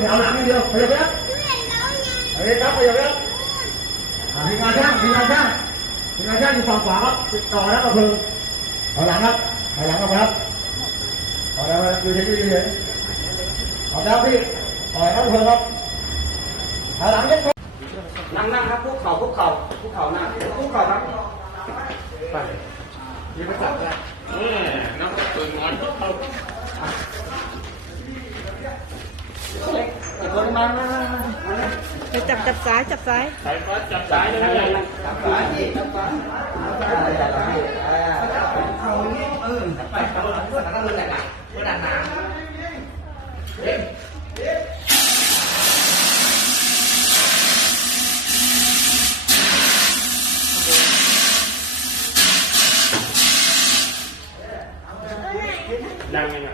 แถวหลังนิดเดียวขยับครับขยับครับขยับครับทีมงานช่างอยู่ฝั่งขวาครับติดต่อแล้วกระเพิงถอยหลังครับถอยหลังครับถอยแล้วดูเฉยๆถอยแล้วพี่ถอยแล้วกระเพิงครับถอยหลังนิดนั่งครับคุกเข่าหน้าคุกเข่าครับไปยืนไปจับได้น้องปืนงอนไปจับซ้ายสายฟ้าจับซ้ายเลยจับซ้ายนี่จับซ้ายเขาไปเขาหลังด้วยแล้วก็เลยแหละเมื่อน้ำเด็กดังยังไง